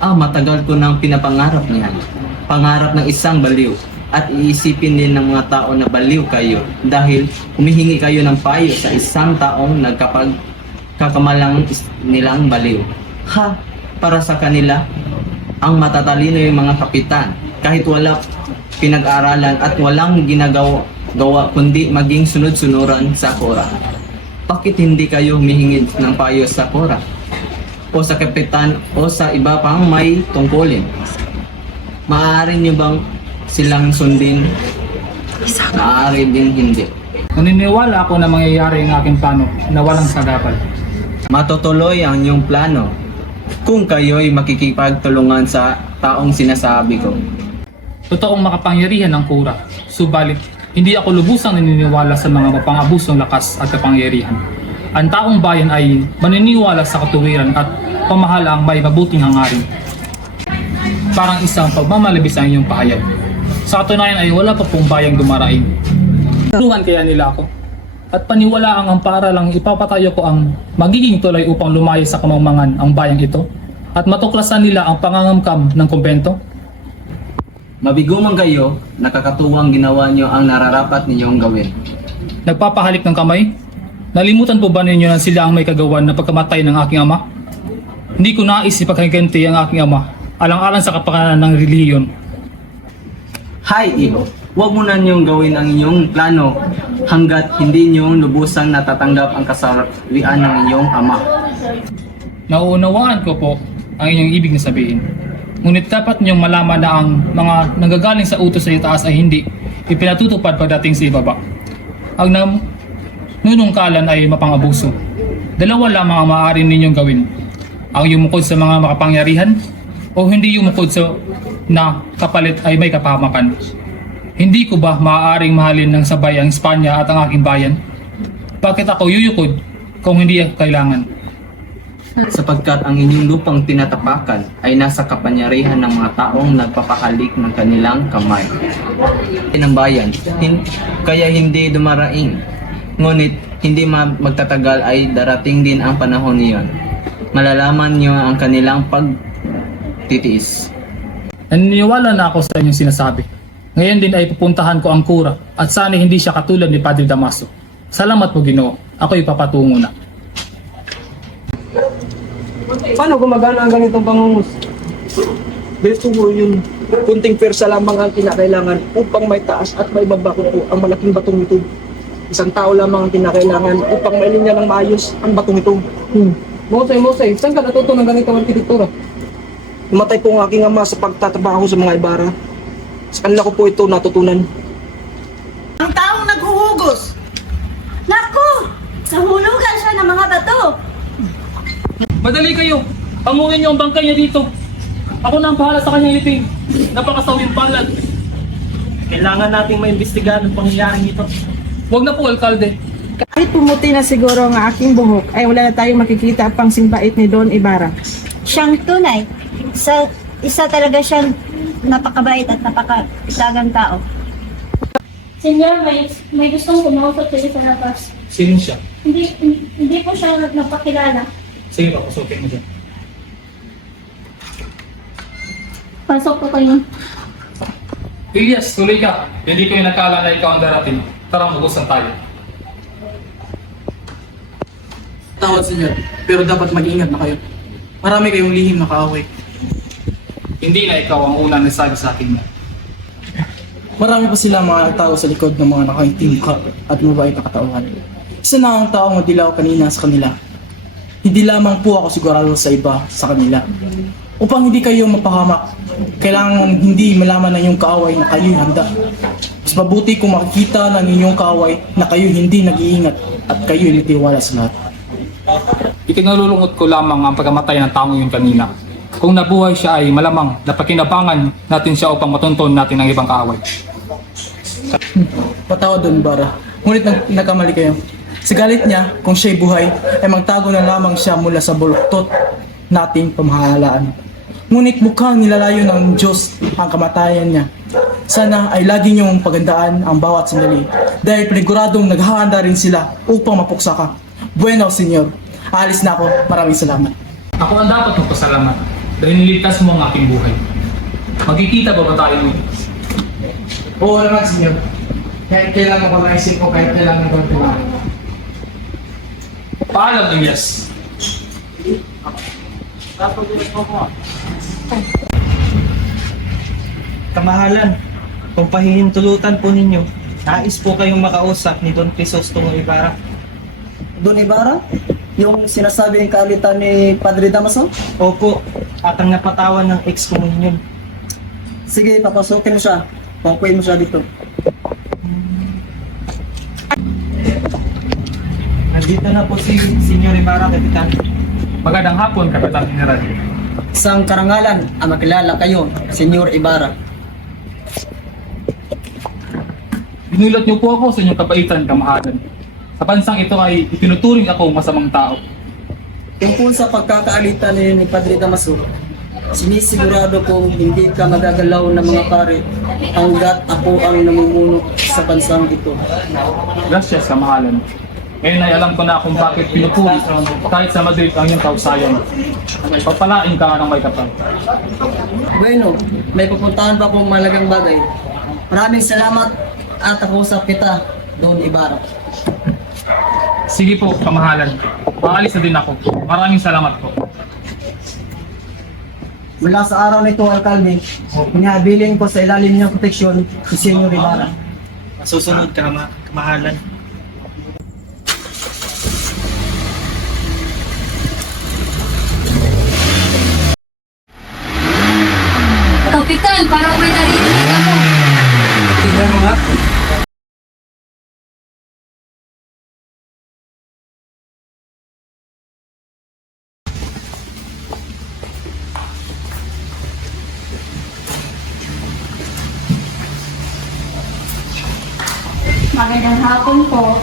Matagal ko nang pinapangarap niyan. Pangarap ng isang baliw at iisipin din ng mga tao na baliw kayo dahil humihingi kayo ng payo sa isang taong nagkakamalang nilang baliw. Ha! Para sa kanila, ang matatalino yung mga kapitan kahit wala pinag-aralan at walang ginagawa kundi maging sunod-sunuran sa kora. Bakit hindi kayo humihingi ng payo sa kora? O sa kapitan o sa iba pang may tungkulin? Maaari niyo bang silang sundin? Maaari din hindi. Naniniwala ako na mangyayari ang aking plano na walang sagabal. Matutuloy ang inyong plano kung kayo'y makikipagtulungan sa taong sinasabi ko. Totoong makapangyarihan ng kura, subalit hindi ako lubusang naniniwala sa mga mapang-abusong lakas at kapangyarihan. Ang taong bayan ay maniniwala sa katuwiran at pamahalaang may mabuting hangarin. Parang isang pagmamalabis ang iyong pahayag. Sa katunayan ay wala pa pong bayang dumaraing. Tulungan kaya nila ako. At paniwalaang ang paaralang ipapatayo ko ang magiging tulay upang lumayo sa kamangmangan ang bayang ito at matuklasan nila ang pangangamkam ng kumbento. Mabigo man kayo, nakakatuwang ginawa niyo ang nararapat ninyong gawin. Nagpapahalik ng kamay? Nalimutan po ba ninyo na sila ang may kagawan na pagkamatay ng aking ama? Hindi ko nais ipagkaganti ang aking ama, alang-alang sa kapakanan ng reliyon. Hay, Iho, huwag mo na niyong gawin ang inyong plano hanggat hindi niyo lubusang natatanggap ang kasawian ng inyong ama. Nauunawaan ko po ang inyong ibig na sabihin. Ngunit dapat niyong malaman na ang mga nanggagaling sa utos sa itaas ay hindi ipinatutupad pagdating sa ibaba. Ang nunungkalan ay mapang-abuso. Dalawa lamang ang maaari ninyong gawin. Ang yumukod sa mga makapangyarihan o hindi yumukod sa na kapalit ay may kapahamakan. Hindi ko ba maaaring mahalin ng sabay ang Espanya at ang aking bayan? Bakit ako yuyukod kung hindi kailangan? Sapagkat ang inyong lupang tinatapakan ay nasa kapangyarihan ng mga taong nagpapahalik ng kanilang kamay. Ng bayan, kaya hindi dumaraing. Ngunit hindi magtatagal ay darating din ang panahon niyon. Malalaman niyo ang kanilang pagtitiis. Naniniwala na ako sa inyong sinasabi. Ngayon din ay pupuntahan ko ang kura at sana hindi siya katulad ni Padre Damaso. Salamat po, Ginoo. Ako'y papatungo na. Paano gumagana ang ganitong pangungus? Dito po yun, kunting persa lamang ang kinakailangan upang may taas at may baba ko po ang malaking batong ito. Isang tao lamang ang kinakailangan upang mailinya ng maayos ang batong ito. Mosay, saan ka natuto ng ganitong arkitektura? Umatay po ang aking ama sa pagtatrabaho sa mga ibara. Sa kanila ko po ito natutunan. Ang taong naghuhugos. Naku! Nahulugan siya ng mga bato. Madali kayo! Panguhin niyo ang bangkay niya dito. Ako na ang bahala sa kanyang liping. Napakasawing palad. Kailangan nating maimbestigahan ang pangyayaring ito. Huwag na po, Alkalde. Kahit pumuti na siguro ang aking buhok, ay wala na tayong makikita pang singbait ni Don Ibarra. Siyang tunay. Isa talaga siyang napakabait at napakatagang tao. Senyor, may gustong kumausap kayo sa labas. Sino siya? Hindi po siya napakilala. Sige pa, pasukin mo dyan. Pasok po kayo. Elias, tuloy ka. Hindi ko yung nakala na ikaw ang darating. Tara, mag-usan tayo. Tawad, senyor. Pero dapat mag-ingat na kayo. Marami kayong lihim na kaaway. Hindi na ikaw ang unang nagsabi sa akin na. Marami pa sila mga tao sa likod ng mga nakaitim ka at mabait na katauhan. Isa na ang taong madilaw kanina sa kanila. Hindi lamang po ako sigurado sa iba sa kanila. Upang hindi kayo mapahamak, kailangan hindi malaman ng inyong kaaway na kayo'y handa. Mas mabuti kung makikita ng inyong kaaway na kayo hindi nag-iingat at kayo'y nitiwala sa lahat. Ikinalulungkot ko lamang ang pagkamatay ng taong yun kanina. Kung nabuhay siya ay malamang napakinabangan natin siya upang matunton natin ang ibang kaaway. Patawad Don Ibarra, ngunit nagkamali kayo. Sa galit niya, kung siya'y buhay, ay magtago na lamang siya mula sa buluktot nating pamahalaan. Ngunit mukhang nilalayo ng Diyos ang kamatayan niya. Sana ay lagi niyong pagandaan ang bawat sandali dahil paniguradong naghahanda rin sila upang mapuksa ka. Bueno, Senyor. Alis na ako. Maraming salamat. Ako ang dapat magpasalamat dahil niligtas mo ang aking buhay. Magkikita ba tayo nito? Oo naman, Senyor. Kahit kailangan ko naisip ko, kahit kailangan ko kailangan. Paalam, Elias. Kamahalan, kung pahihintulutan po ninyo, nais po kayong makausap ni Don Crisostomo Ibarra. Don Ibarra? Yung sinasabi ng kaalitan ni Padre Damaso? Opo, at ang napatawan ng ex-communion. Sige, papasukin mo siya. Pangkuin mo siya dito. Nandito na po si Senyor Ibarra, Kapitan. Magandang hapon, Kapitan General. Isang karangalan ang makilala kayo, Senyor Ibarra. Binulat niyo po ako sa inyong kabaitan, kamahalan. Sa bansang ito ay itinuturing ako masamang tao. Tungkol sa pagkakaalitan ni Padre Damaso, sinisigurado kong hindi ka magagalaw ng mga pare hanggat ako ang namumuno sa bansang ito. Gracias, kamahalan. Ngayon ay alam ko na kung bakit pinupuri kahit sa Madrid ang iyong kausayan. Pagpalain ka ng may kapal. Bueno, may pupuntahan pa akong malagang bagay. Maraming salamat at kausap kita, Don Ibarra. Sige po, kamahalan. Maalis na din ako. Maraming salamat po. Mula sa araw na ito, Alkalde, pinahabiling ko sa ilalim niyang proteksyon si Senyor Ibarra. Susunod ka, kamahalan. Kapitan, parang may narinig ako. Tingnan mo nga. Magandang hapon po.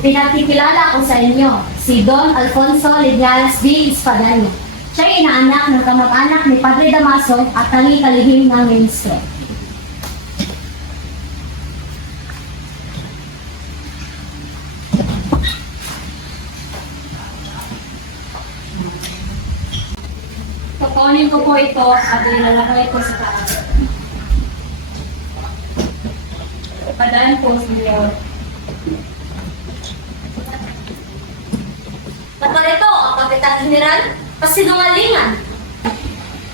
Pinakikilala ko sa inyo, si Don Alfonso Lignales B. Espadano. Siya ay inaanak ng kamag-anak ni Padre Damaso at kalihim ng ministro. Kukunin ko po ito at ilalagay ko sa taas. Padaan po, Senyor. Naparito ang Kapitan General, pasinungalingan.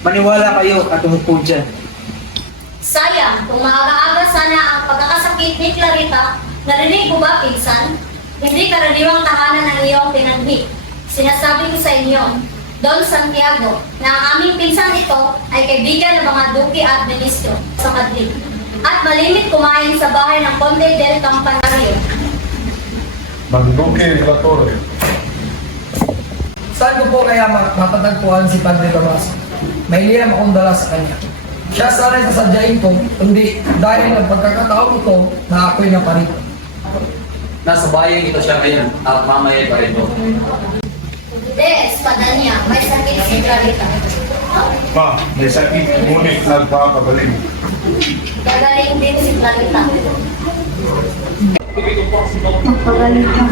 Maniwala kayo at umupo dyan. Sayang, kung maaga-aga sana ang pagkakasakit ni Clarita, narinig mo ba, pinsan? Hindi karaniwang tahanan ng iyong tinanggi. Sinasabi ko sa inyo, Don Santiago, na ang aming pinsan ito ay kaibigan ng mga duki at ministro sa Madrid. At malimit kumain sa bahay ng Conde del Campanario. Magduke Rivatore. Saan ko po kaya matatagpuan si Padre Damaso? May liham akong dala sa kanya. Siya sana'y sasadyain ko, kundi dahil ng pagkakataon ito na ako'y naparito. Nasa bayan ito siya ngayon at mamaya pa rin po. Hindi, Espadanya, may sakit si Clarita. Ma, may sakit, ngunit nagpapagaling. Gagaling din si Clarita. Magpagaling ka,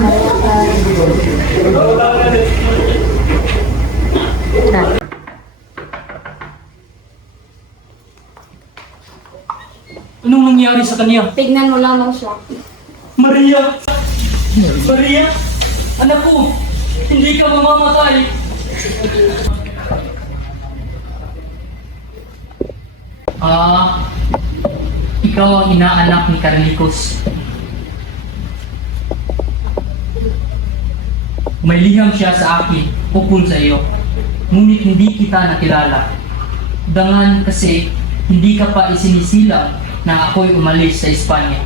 Anong nangyari sa kanya? Tignan mo lamang siya. Maria! Maria! Anak ko! Hindi ka mamamatay! Ikaw ang inaanak ni Carlicos. May liham siya sa akin, ukol sa iyo. Ngunit hindi kita nakilala. Dangan kasi hindi ka pa isinisilang na ako'y umalis sa Espanya.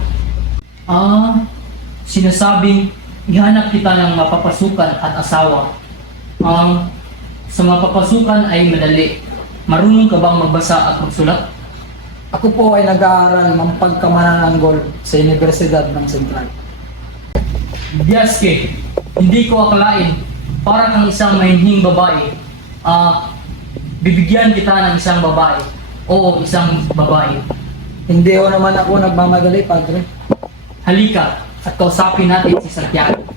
Sinasabing ihanap kita ng mapapasukan at asawa. Sa mapapasukan ay madali. Marunong ka bang magbasa at magsulat? Ako po ay nag-aaral ng pagkamanananggol sa Universidad ng Sentral. Biyaske, hindi ko akalain para kang isang mahinhing babae. Bibigyan kita ng isang babae. Oo, isang babae. Hindi ho naman ako nagmamadali, Padre. Halika at kausapin natin si Santiago.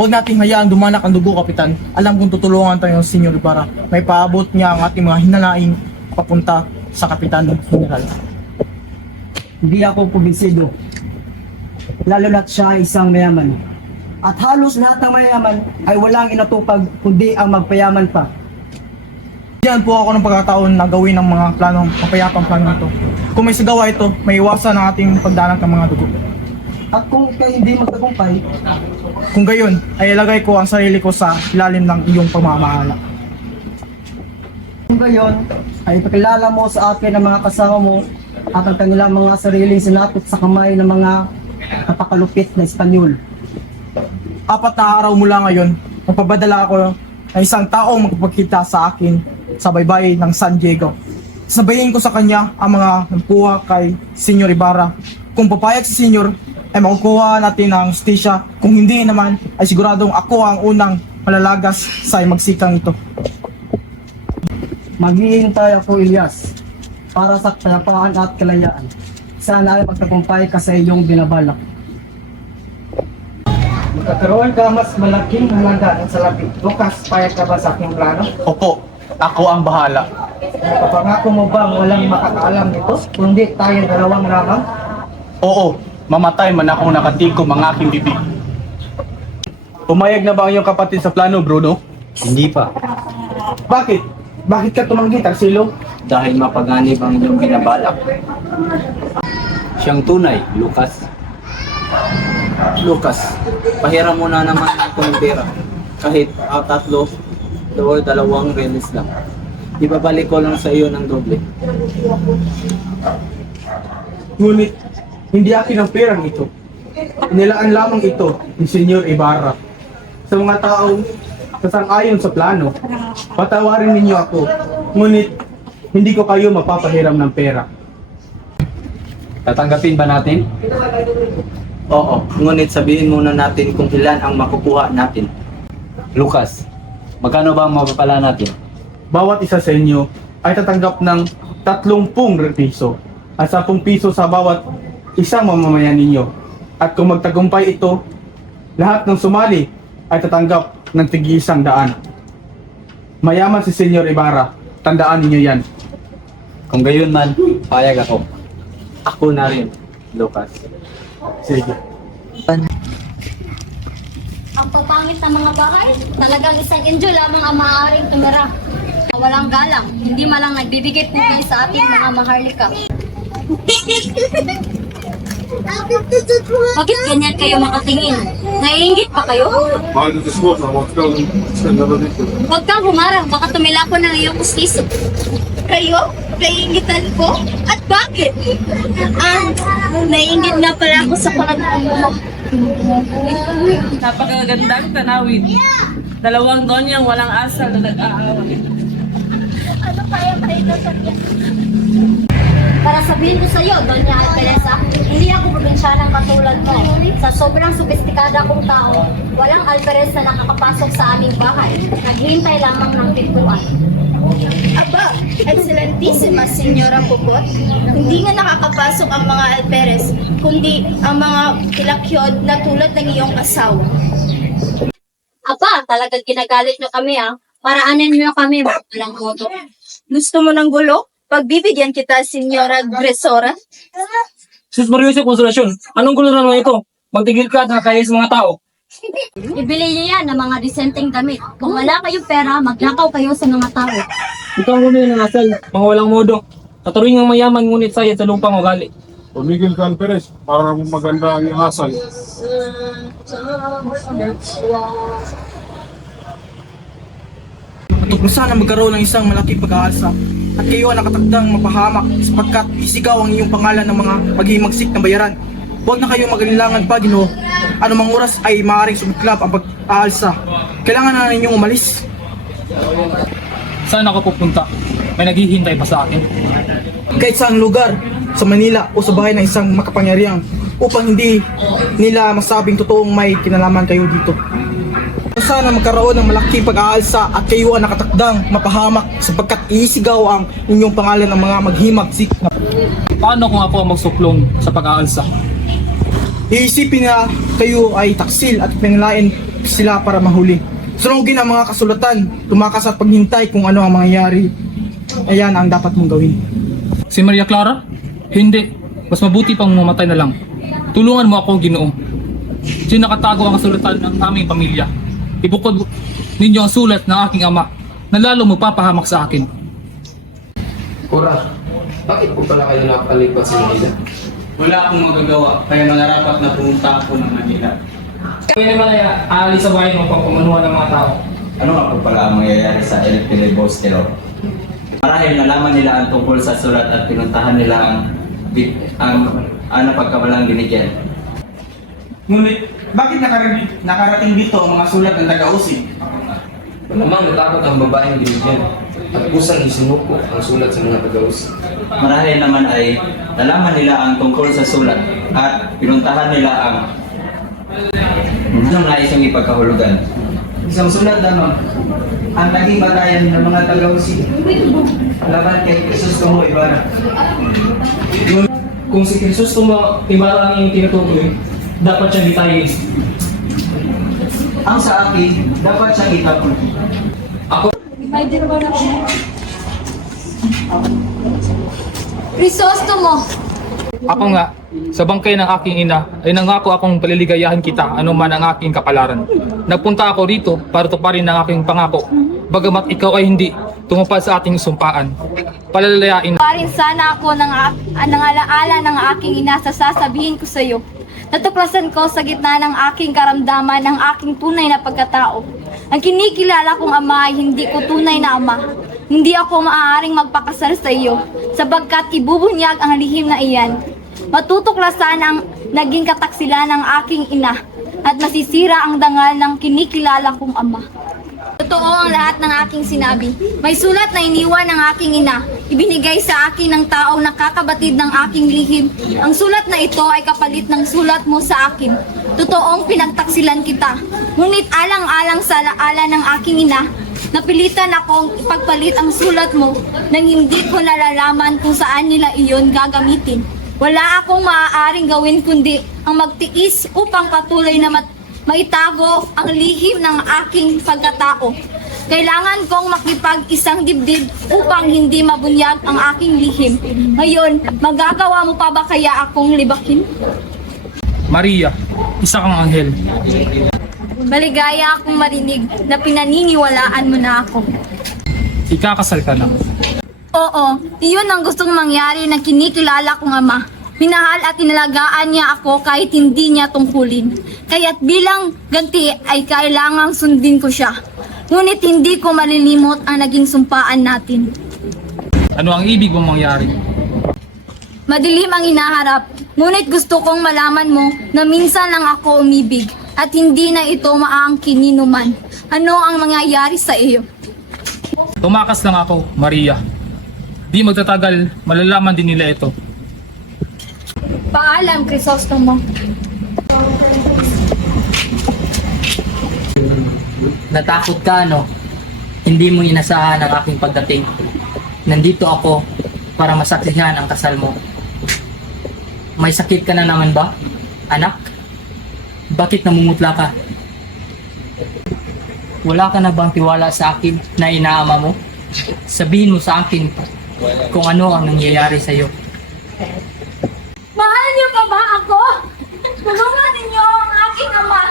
Huwag nating hayaan dumanak ang dugo, Kapitan. Alam kong tutulungan tayo ng Senyor Ibarra. May paabot niya ang ating mga hinanaing papunta sa Kapitan General. Hindi ako kumbinsido. Lalo na't siya ay isang mayaman. At halos lahat ng mayaman ay walang inatupag kundi ang magpayaman pa. Diyan po ako ng pagkataon na gawin ang mga planong mapayapang plano ito. Kung may sigawa ito, may iwasan ang ating pagdanak ng mga dugo. At kung ikaw hindi magtagumpay, kung gayon, ay ilagay ko ang sarili ko sa ilalim ng iyong pamamahala. Kung gayon, ay ipakilala mo sa akin ang mga kasama mo at ang kanilang mga sariling sinapit sa kamay ng mga napakalupit na Espanyol. 4 na araw mula ngayon, magpapadala ako ng isang taong magpapakita sa akin sa baybay ng San Diego. Sabayin ko sa kanya ang mga nakuha kay Senyor Ibarra. Kung papayag si Senyor, ay makukuha natin ang justisya. Kung hindi naman, ay siguradong ako ang unang malalagas sa magsikang ito. Maghihintay ako, Elias, para sa kapayapaan at kalayaan. Sana ay magtagumpay ka sa iyong binabalak. Magkakaroon ka mas malaking halaga ng salapi. Lucas, payag ka ba sa aking plano? Opo, ako ang bahala. Napapangako mo bang walang makakaalam nito? Kundi tayo dalawang lamang? Oo, mamatay man akong nakatikom ang aking bibig. Pumayag na ba ang iyong kapatid sa plano, Bruno? Hindi pa. Bakit? Bakit ka tumanggi, Tarsilo? Dahil mapaganib ang iyong binabalak. Siyang tunay, Lucas. Lucas, pahiram mo na naman ako ng pera. Kahit 3 o 2 reales lang. Ibabalik ko lang sa iyo ng doble. Ngunit, hindi akin ang perang ito. Inilaan lamang ito ni Senyor Ibarra. Sa mga taong sasang-ayon sa plano, patawarin ninyo ako. Ngunit, hindi ko kayo mapapahiram ng pera. Tatanggapin ba natin? Oo, ngunit sabihin muna natin kung ilan ang makukuha natin. Lucas, magkano ba ang mapapala natin? Bawat isa sa inyo ay tatanggap ng 30 piso at 10 piso sa bawat isang mamamayan ninyo. At kung magtagumpay ito, lahat ng sumali ay tatanggap ng tig-100. Mayaman si Senyor Ibarra, tandaan ninyo yan. Kung gayon man, payag ako. Ako na rin, Lucas. Sige. Ang papangit ng mga bahay, talagang isang enjoy lamang ang maaaring tumira. Walang galang, hindi malang nagbibigay pugay sa ating mga maharlika. Bakit ganyan kayo makatingin? Naiingit pa kayo? Huwag kang humarang, baka tumila ko ng iyong kustiso. Kayo? Naiingitan ko? At bakit? Naiingit na pala ako sa panagpapalala mo. Napakagandang tanawin. Dalawang donyang walang asal na nag-aaway. Ano kaya kayo sa Para sabihin ko sa iyo, Doña Alpereza, hindi ako probinsyanang katulad mo. Sa sobrang sophisticada kong tao, walang Alperez na nakakapasok sa aming bahay. Naghihintay lamang ng pintuan. Aba, Excelentissima Senyora Pupot, hindi nga nakakapasok ang mga Alperez, kundi ang mga kilakyod na tulad ng iyong asawa. Aba, talagang ginagalit nyo kami Paraanin nyo kami, walang koto. Gusto mo ng gulo? Pagbibigyan kita, Senyora Gresora. Sus Mario sa konsolasyon, anong gulo naman ito? Magtigil ka at nakakaya sa mga tao. Ibili niyo yan ng mga disenteng damit. Kung wala kayong pera, magnakaw kayo sa mga tao. Ito ang gulo ng asal, mga walang modo. Katuring ang mayaman ngunit sayad sa lupang ugali. Tumigil ka, Alperez, para maganda ang iyong asal. Kung sana magkaroon ng isang malaking pag-aalsa at kayo ang nakatakdang mapahamak sapagkat isigaw ang inyong pangalan ng mga maghihimagsik ng bayaran. Huwag na kayong mag-alilangan pa, Ginoo. Anumang oras ay maaaring sumiklab ang pag-aalsa. Kailangan na ninyong umalis. Saan ako pupunta? May naghihintay pa sa akin. Kahit saang lugar, sa Manila o sa bahay ng isang makapangyarihan upang hindi nila masabing totoong may kinalaman kayo dito. Sana magkaroon ng malaking pag-aalsa at kayo ang nakatakdang mapahamak sapagkat iisigaw ang inyong pangalan ng mga maghimagsik na. Paano kung ako ang magsuplong sa pag-aalsa? Iisipin na kayo ay taksil at pinalain sila para mahuli. Sunugin ang mga kasulatan, tumakas at paghintay kung ano ang mangyayari. Ayan ang dapat mong gawin. Si Maria Clara? Hindi. Mas mabuti pang mamatay na lang. Tulungan mo ako, Ginoo. Diyan nakatago ang kasulatan ng aming pamilya. Ibukod ninyo ang sulat ng aking ama na lalo magpapahamak sa akin. Cora, bakit po pala kayo nakapalipas sa Manila? Wala akong magagawa, kaya nangarapat na pumunta ako ng Manila. Pwede ba na aalis sa bahay ng pagpamanuhan ng mga tao? Ano nga po pala ang mangyayari sa El Filibustero? Marahil nalaman nila ang tungkol sa sulat at pinuntahan nila ang napagkamalang binigyan. Ngunit, bakit nakarating dito ang mga sulat ng taga-usig? Malamang natakot ang babaeng binigyan at kusang isinuko ang sulat sa mga taga-usig. Marahil naman ay nalaman nila ang tungkol sa sulat at pinuntahan nila ang naisang ipagkahulugan. Isang sulat lamang, ang naging batayan ng mga taga-usig laban kay Crisostomo Ibarra. Kung si Crisostomo Ibarra ang iyong tinutukoy, dapat siyang itayin. Ang sa akin, dapat siyang itapon. Ako? May dirba na siya. Crisostomo! Ako nga, sa bangkay ng aking ina, ay nangako akong paliligayahan kita anuman ang aking kapalaran. Nagpunta ako rito para tuparin ang aking pangako, bagamat ikaw ay hindi tumupad sa ating sumpaan. Palalayain. Parin sana ako ng alaala ng aking ina sa sasabihin ko sa iyo. Natuklasan ko sa gitna ng aking karamdaman ng aking tunay na pagkatao. Ang kinikilala kong ama ay hindi ko tunay na ama. Hindi ako maaaring magpakasal sa iyo, sabagkat ibubunyag ang lihim na iyan. Matutuklasan ang naging kataksilan ng aking ina, at masisira ang dangal ng kinikilala kong ama. Totoo ang lahat ng aking sinabi. May sulat na iniwan ng aking ina. Ibinigay sa akin ng tao na kakabatid ng aking lihim. Ang sulat na ito ay kapalit ng sulat mo sa akin. Totoong pinagtaksilan kita. Ngunit alang-alang sa alaala ng aking ina, napilitan akong ipagpalit ang sulat mo nang hindi ko nalalaman kung saan nila iyon gagamitin. Wala akong maaaring gawin kundi ang magtiis upang patuloy na maitago ang lihim ng aking pagkatao. Kailangan kong makipag-isang dibdib upang hindi mabunyag ang aking lihim. Ngayon, magagawa mo pa ba kaya akong libakin? Maria, isa kang anghel. Maligaya akong marinig na pinaniniwalaan mo na ako. Ikakasal ka na. Oo, iyon ang gustong mangyari na kinikilala kong ama. Minahal at inalagaan niya ako kahit hindi niya tungkulin. Kaya't bilang ganti ay kailangang sundin ko siya. Ngunit hindi ko malilimot ang naging sumpaan natin. Ano ang ibig mong mangyari? Madilim ang inaharap, ngunit gusto kong malaman mo na minsan lang ako umibig at hindi na ito maaangkin ni numan. Ano ang mangyayari sa iyo? Tumakas lang ako, Maria. Di magtatagal, malalaman din nila ito. Paalam, Crisostomo. Natakot ka, no? Hindi mo inasahan ang aking pagdating. Nandito ako para masaksihan ang kasal mo. May sakit ka na naman ba, anak? Bakit namumutla ka? Wala ka na bang tiwala sa akin na inaama mo? Sabihin mo sa akin kung ano ang nangyayari sa iyo. Mahal niyo pa ba ako? Tulungan ninyo ang aking ama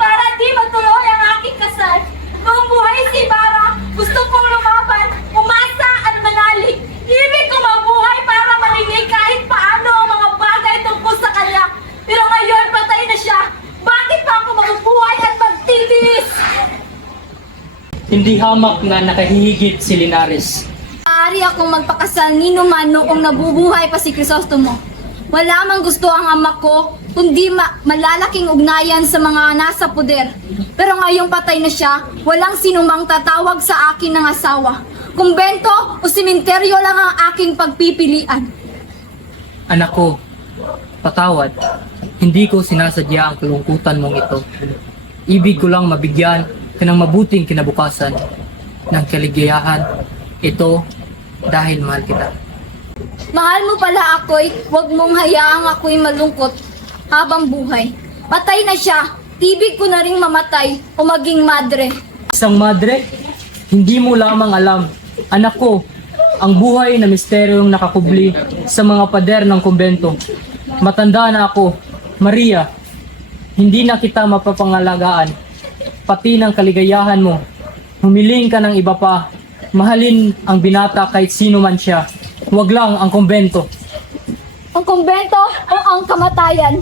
para di matuloy ang aking kasal. Noong buhay si Ibarra, gusto kong lumaban, umasa at manalig. Ibig ko mabuhay para marinig kahit paano ang mga bagay tungkol sa kanya. Pero ngayon patay na siya. Bakit pa ako mabubuhay at magtitiis? Hindi hamak na nakahihigit si Linares. Maaari akong magpakasal ni numan noong nabubuhay pa si Crisostomo. Wala mang gusto ang ama ko, kundi malalaking ugnayan sa mga nasa poder. Pero ngayong patay na siya, walang sinumang tatawag sa akin ng asawa. Kumbento o simenteryo lang ang aking pagpipilian. Anak ko, patawad. Hindi ko sinasadya ang kalungkutan mong ito. Ibig ko lang mabigyan ka ng mabuting kinabukasan, ng kaligayahan. Ito dahil mahal kita. Mahal mo pala ako'y huwag mong hayaang ako'y malungkot habang buhay. Patay na siya, ibig ko na ring mamatay o maging madre. Isang madre, hindi mo lamang alam, anak ko, ang buhay na misteryong nakakubli sa mga pader ng kumbento. Matanda na ako, Maria, hindi na kita mapapangalagaan, pati ng kaligayahan mo. Humiling ka ng iba pa, mahalin ang binata kahit sino man siya. Huwag lang ang kumbento. Ang kumbento o ang kamatayan?